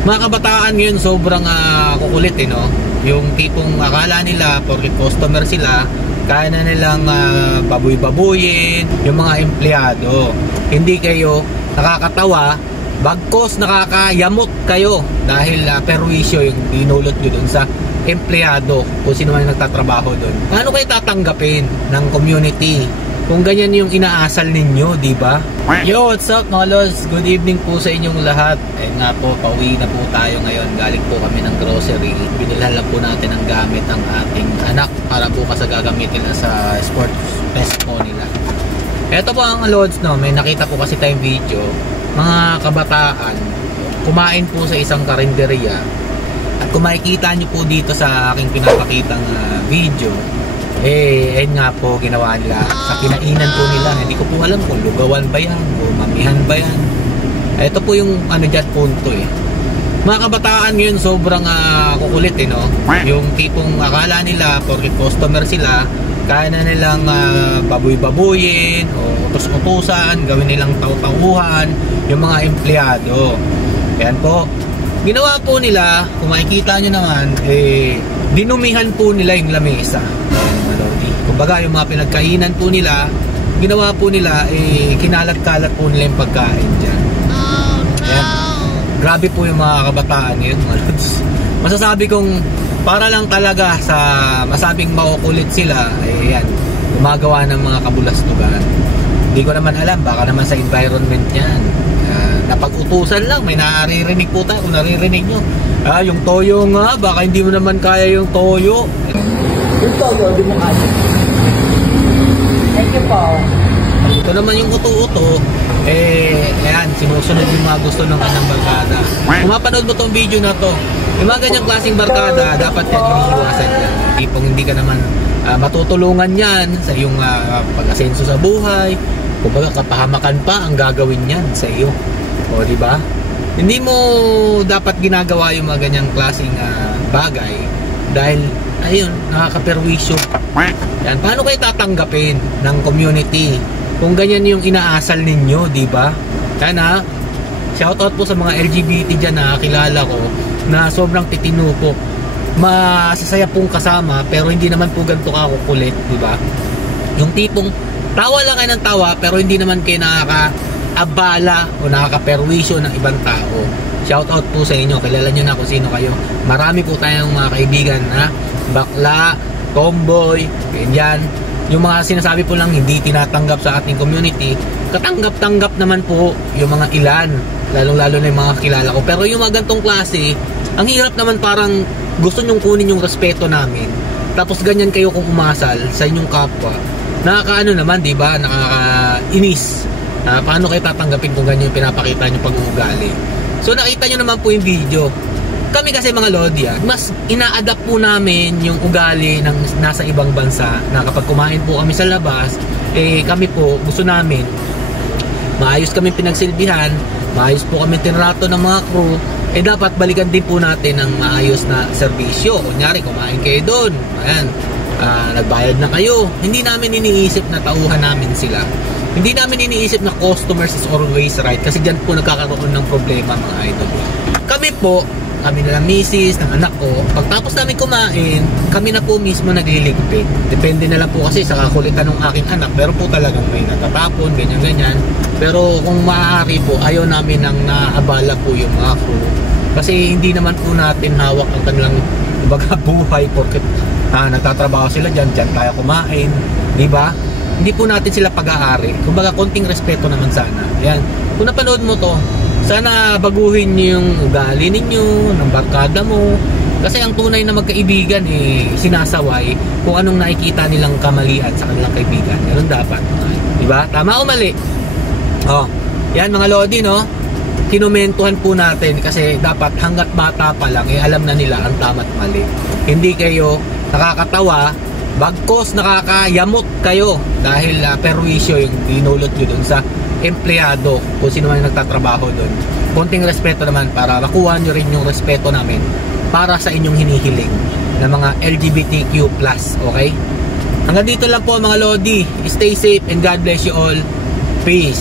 Mga kabataan ngayon sobrang kukulit no? Yung tipong akala nila porket customer sila, kaya na nilang babuy-babuyin yung mga empleyado. Hindi kayo nakakatawa, bagkos nakakayamot kayo dahil perwisyo yung dinulot nyo dun sa empleyado kung sino man nagtatrabaho dun. Paano kayo tatanggapin ng community kung ganyan yung inaasal ninyo, di ba? Yo, what's up mga lods? Good evening po sa inyong lahat. Eh nga po, pauwi na po tayo ngayon. Galing po kami ng grocery. Binilhan lang po natin ang gamit ng ating anak para bukas sa gagamitin na sa sports fest po nila. Eto po ang lods, no? May nakita po kasi tayong video. Mga kabataan, kumain po sa isang karinderya. At kung makikita nyo po dito sa aking pinapakitang video, ayun nga po ginawa nila sa kinainan po nila. Hindi ko po alam kung lugawan ba yan o mamihan ba yan. Ito po yung dyan punto Mga kabataan ngayon sobrang kukulit no? Yung tipong akala nila porket customer sila, kaya na nilang babuy-babuyin o utos-utusan, gawin nilang tau-tauhan yung mga empleyado. Yan po, ginawa po nila, kung makikita nyo naman, dinumihan po nila yung lamesa. Kumbaga yung mga pinagkainan po nila, ginawa po nila, kinalat-kalat po nila yung pagkain dyan. Ayan. Grabe po yung mga kabataan yun. Masasabi kong para lang talaga sa masabing makukulit sila, ayan, gumagawa ng mga kabulastugan. Hindi ko naman alam, baka naman sa environment yan. Napag-utusan lang, may naririnig po tayo. Kung naririnig nyo, yung toyo nga, baka hindi mo naman kaya yung toyo. Yung toyo, di mo kaya. Thank you po. Ito naman yung uto-uto, ayan, sinusunod yung mga gusto ng anang barkada. Kung mapanood mo tong video na to, yung mga ganyang klaseng barkada, dapat yan iniiwasan yan. Tipong hindi ka naman matutulungan yan sa iyong pag-asenso sa buhay. Kumbaga kapahamakan pa ang gagawin yan sa iyo. O diba? Hindi mo dapat ginagawa yung mga ganyang klaseng bagay dahil ayun, nakakaperwisyo. Yan, paano kayo tatanggapin ng community kung ganyan yung inaasal ninyo, di ba? Yan shoutout po sa mga LGBT dyan na kilala ko na sobrang titino po. Masasaya pong kasama pero hindi naman po ganito kakukulit, di ba? Yung tipong tawa lang kayo ng tawa pero hindi naman kayo nakakaabala o nakakaperwisyo ng ibang tao. Shoutout po sa inyo, kilala nyo na kung sino kayo. Marami po tayong mga kaibigan na bakla, tomboy, ganyan. Yung mga sinasabi po lang hindi tinatanggap sa ating community, katanggap-tanggap naman po yung mga ilan, lalong-lalo na yung mga kilala ko. Pero yung mga gantong klase, ang hirap naman, parang gusto nyong kunin yung respeto namin. Tapos ganyan kayo kung umasal sa inyong kapwa. Nakakaano naman, di ba? Nakakainis. Paano kayo tatanggapin kung ganyan yung pinapakita nyo pag-uugali? So nakita nyo naman po yung video. Kami kasi mga Lodya, mas ina-adapt po namin yung ugali ng nasa ibang bansa na kapag kumain po kami sa labas, kami po gusto namin maayos kami pinagsilbihan, maayos po kami tinrato ng mga crew, dapat balikan din po natin ng maayos na serbisyo. Kunyari kumain kayo doon, ayan, nagbayad na kayo, hindi namin iniisip na tauhan namin sila. Hindi namin iniisip na customers is always right, kasi dyan po nagkakaroon ng problema mga idol. Kami na lang misis, ng anak ko, pagtapos namin kumain, kami na po mismo nagliligpit. Depende na lang po kasi sa kakulitan ng aking anak, pero po talagang may natatapon, ganyan-ganyan. Pero kung maaari po, ayaw namin nang naabala po yung mga crew. Kasi hindi naman po natin hawak ang kanilang baga buhay porket nagtatrabaho sila dyan tayo kumain, di ba? Hindi po natin sila pag-aari. Kumbaga konting respeto naman sana. Yan. Kung napanood mo to, sana baguhin niyo yung ugali ninyo, ng barkada mo. Kasi ang tunay na magkaibigan sinasaway kung anong nakikita nilang kamalian sa kanilang kaibigan. Ganun dapat. Diba? Tama o mali? Yan mga Lodi, no? Kinumentuhan po natin kasi dapat hanggat bata pa lang, alam na nila ang tama at mali. Hindi kayo nakakatawa, bagkos nakakayamot kayo dahil perwisyo yung dinulot nyo dun sa empleyado kung sino man nagtatrabaho doon. Konting respeto naman para makuha nyo rin yung respeto namin para sa inyong hinihiling na mga LGBTQ+, okay? Hanggang dito lang po mga Lodi. Stay safe and God bless you all. Peace.